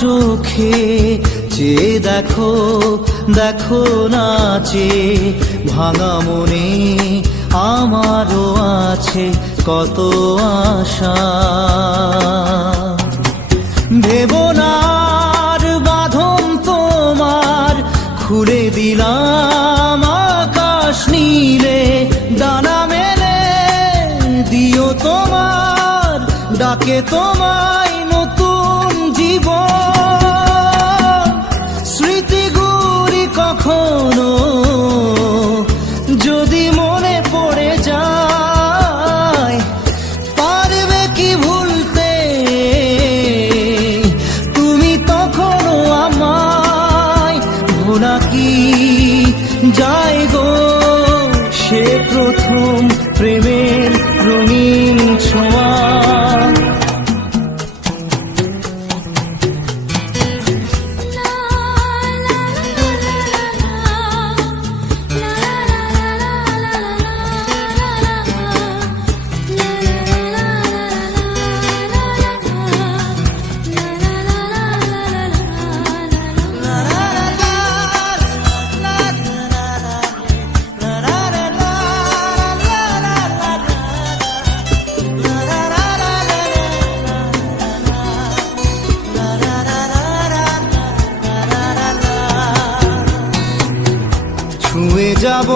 চোখে যে দেখো দেখো না চে ভাঙা মনে আমারও আছে কত আশা দেবনার বাঁধন তোমার খুলে দিলাম আকাশ নীলে দানা মেলে দিও তোমার ডাকে তোমার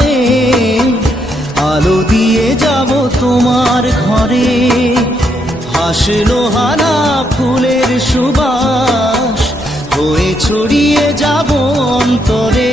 গায়ে আলো দিয়ে যাব তোমার ঘরে হাসলো ফুলের সুবাস হয়ে ছড়িয়ে যাব অন্তরে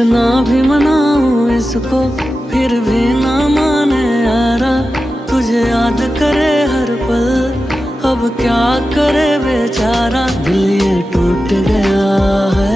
कितना भी मनाऊं इसको फिर भी ना माने यारा तुझे याद करे हर पल अब क्या करे बेचारा दिल ये टूट गया है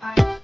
Bye.